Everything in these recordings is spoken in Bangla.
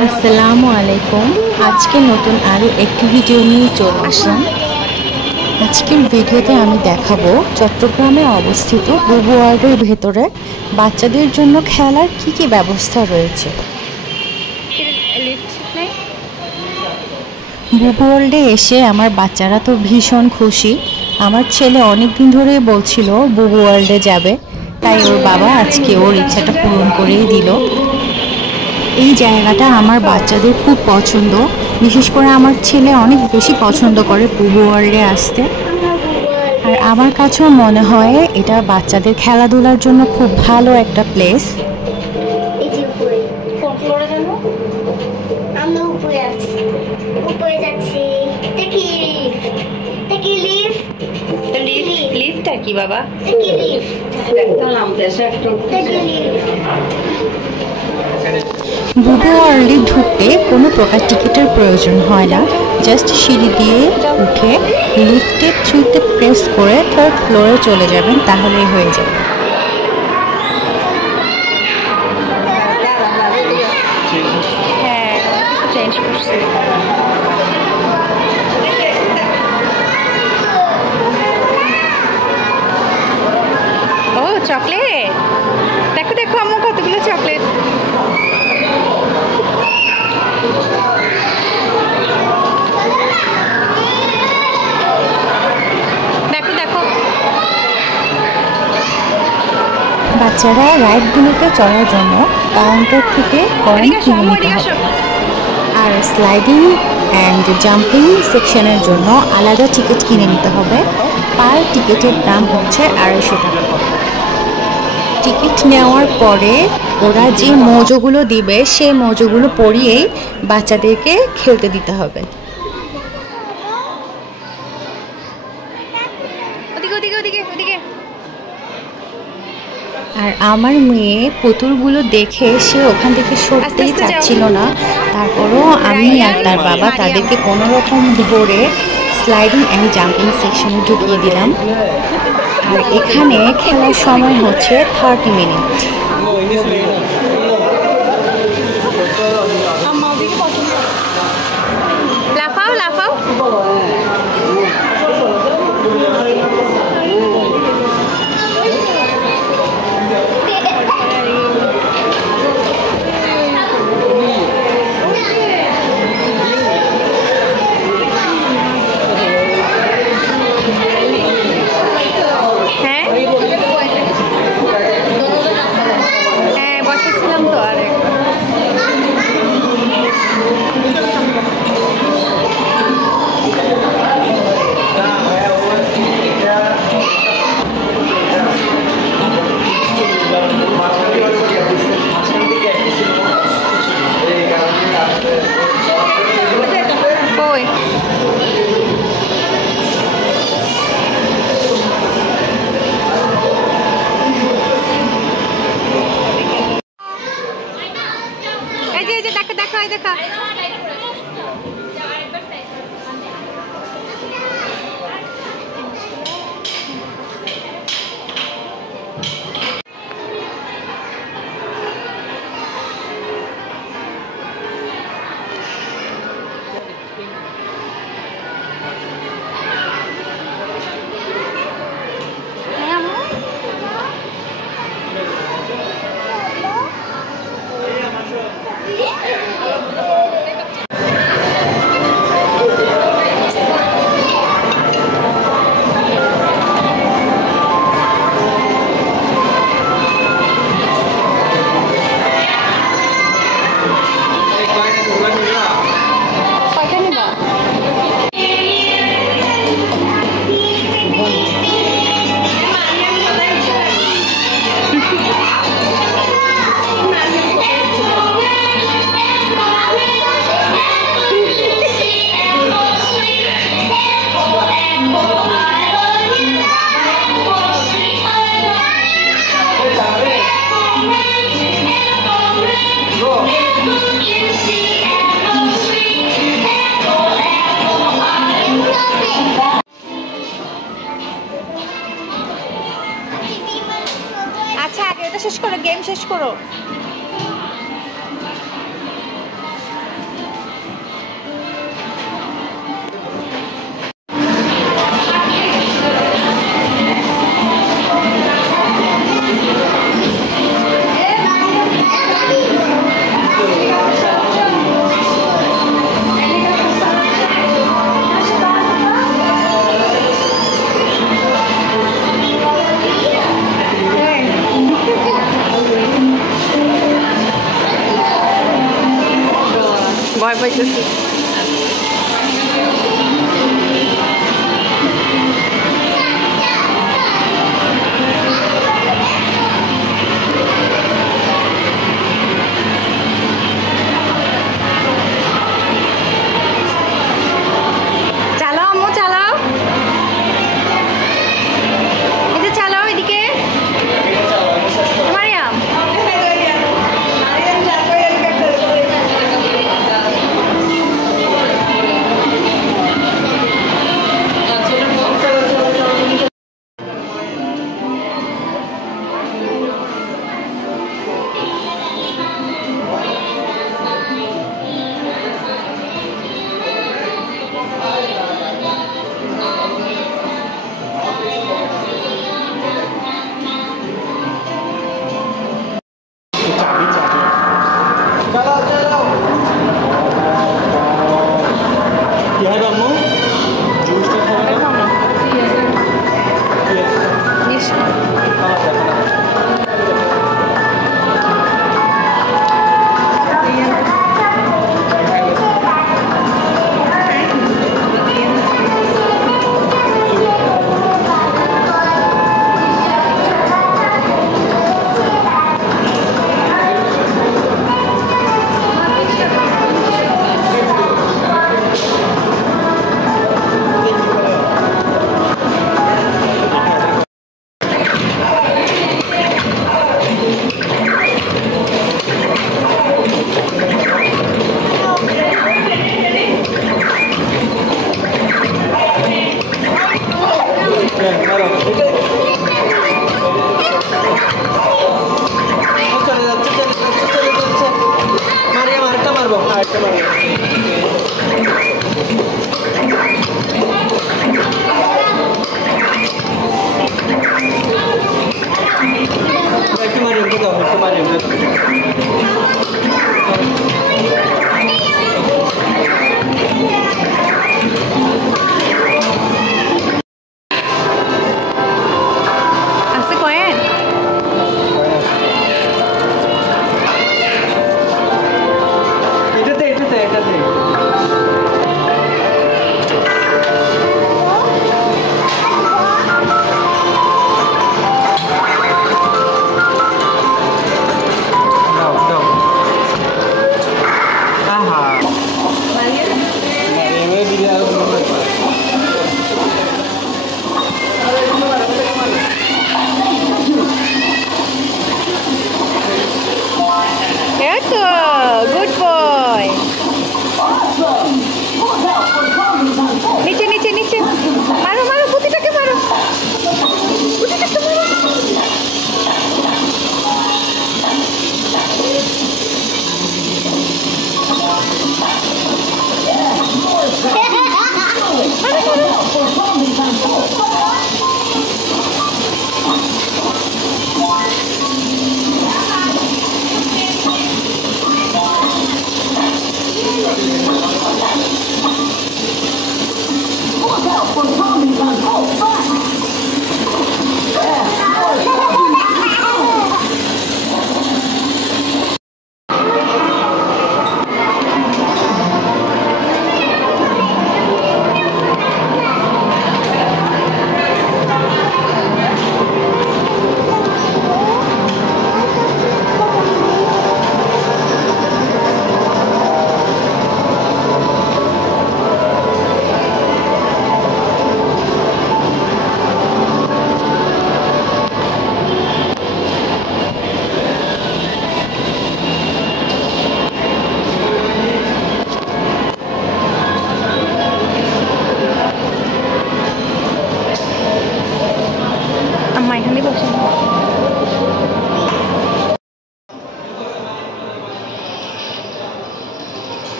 আসসালামু আলাইকুম। আজকে নতুন আরও একটি ভিডিও নিয়ে চলে আসলাম। আজকের ভিডিওতে আমি দেখাবো চট্টগ্রামে অবস্থিত বুবু ওয়ার্ল্ডের ভেতরে বাচ্চাদের জন্য খেলার কি কি ব্যবস্থা রয়েছে। বুবু ওয়ার্ল্ডে এসে আমার বাচ্চারা তো ভীষণ খুশি। আমার ছেলে অনেক দিন ধরেই বলছিল বুবু ওয়ার্ল্ডে যাবে, তাই ওর বাবা আজকে ওর ইচ্ছাটা পূরণ করেই দিল। এই জায়গাটা আমার বাচ্চাদের খুব পছন্দ, বিশেষ করে আমার ছেলে অনেক বেশি পছন্দ করে বুবু ওয়ার্ল্ডে আসতে। আর আমার কাছেও মনে হয় এটা বাচ্চাদের খেলাধুলার জন্য খুব ভালো একটা প্লেস। লিফটটা কি বাবা? বুবু ওয়ার্ল্ডে ঢুকতে কোনো প্রকার টিকিটের প্রয়োজন হয় না, জাস্ট সিঁড়ি দিয়ে উঠে লিফটের থ্রুতে প্রেস করে থার্ড ফ্লোরে চলে যাবেন, তাহলেই হয়ে যাবে। ও চকলেট, দেখো দেখো আমার কতগুলো চকলেট। দেখো দেখো, বাচ্চারা রাইডগুলোতে চড়ার জন্য কাউন্টার থেকে কয়েন কিনে নিতে হবে, আর স্লাইডিং অ্যান্ড জাম্পিং সেকশনের জন্য আলাদা টিকিট কিনে নিতে হবে। পার টিকিটের দাম হচ্ছে 250 টাকা করে। টিকিট নেওয়ার পরে ওরা যে মৌজগুলো দিবে সেই মৌজগুলো পরিয়েই বাচ্চাদেরকে খেলতে দিতে হবে। আর আমার মেয়ে পুতুলগুলো দেখে সে ওখান থেকে সরতেই চাচ্ছিল না, তারপরও আমি আর তার বাবা তাদেরকে কোনো রকম ধরে স্লাইডিং অ্যান্ড জাম্পিং সেকশনে ঢুকিয়ে দিলাম। আর এখানে খেলার সময় হচ্ছে 30 মিনিট। লাফাও লাফাও। দেখা শেষ করো, গেম শেষ করো। ভয় পাইতেছি।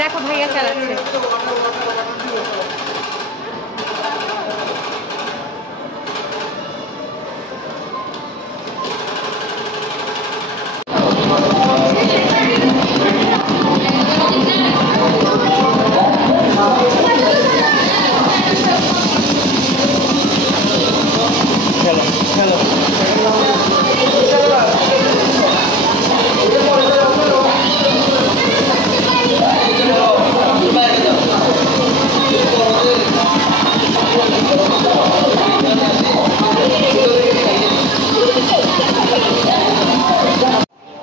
দেখো ভাইয়া চালাচ্ছে।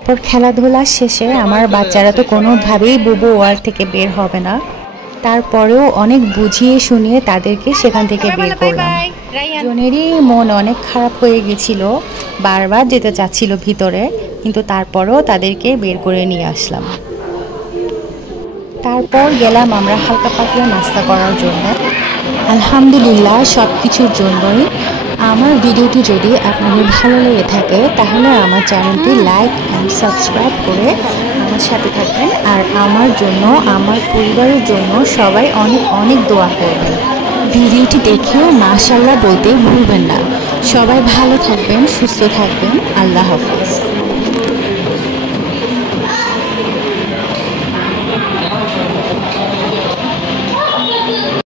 তারপর খেলাধুলা শেষে আমার বাচ্চারা তো কোনোভাবেই বুবু ওয়ার্ল্ড থেকে বের হবে না, তারপরেও অনেক বুঝিয়ে শুনিয়ে তাদেরকে সেখান থেকে বের করলাম। জনেরই মন অনেক খারাপ হয়ে গেছিল, বারবার যেতে চাচ্ছিল ভিতরে, কিন্তু তারপরেও তাদেরকে বের করে নিয়ে আসলাম। তারপর গেলাম আমরা হালকা পাতলা নাস্তা করার জন্য। আলহামদুলিল্লাহ সব কিছুর জন্যই। আমার ভিডিওটি যদি আপনাদের ভালো লেগে থাকে তাহলে আমার চ্যানেলটি লাইক অ্যান্ড সাবস্ক্রাইব করে আমার সাথে থাকবেন, আর আমার জন্য আমার পরিবারের জন্য সবাই অনেক অনেক দোয়া করবেন। ভিডিওটি দেখে মাশাআল্লাহ বলতে ভুলবেন না। সবাই ভালো থাকবেন, সুস্থ থাকবেন। আল্লাহ হাফেজ।